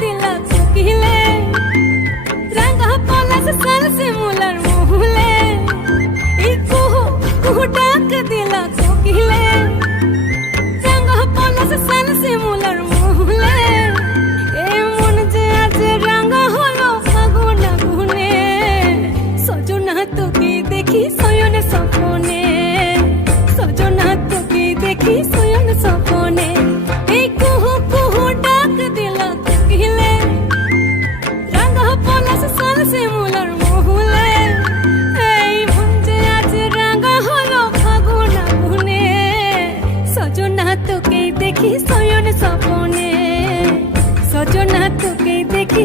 দিলা কোকিলে রাঙা পলাশ সাল শিমুলার মহুলে এই কুহু কুহু ডাক দিলা কোকিলে রাঙা পলাশ সাল শিমুলার মহুলে এ মন যে আজ রাঙা হলো ফাগুন আগুনে সজনা তোকে দেখি শয়নে স্বপ্নে সজনা তোকে দেখি শয়নে স্বপ্নে এই কুহু কুহু ডাক দিলা কোকিলে রাঙা পলাশ সাল শিমুলার মহুলে এই মন যে আজ রাঙা হলো ফাগুন আগুনে সজনা তোকে দেখি শয়নে স্বপ্নে সজনা তোকে দেখি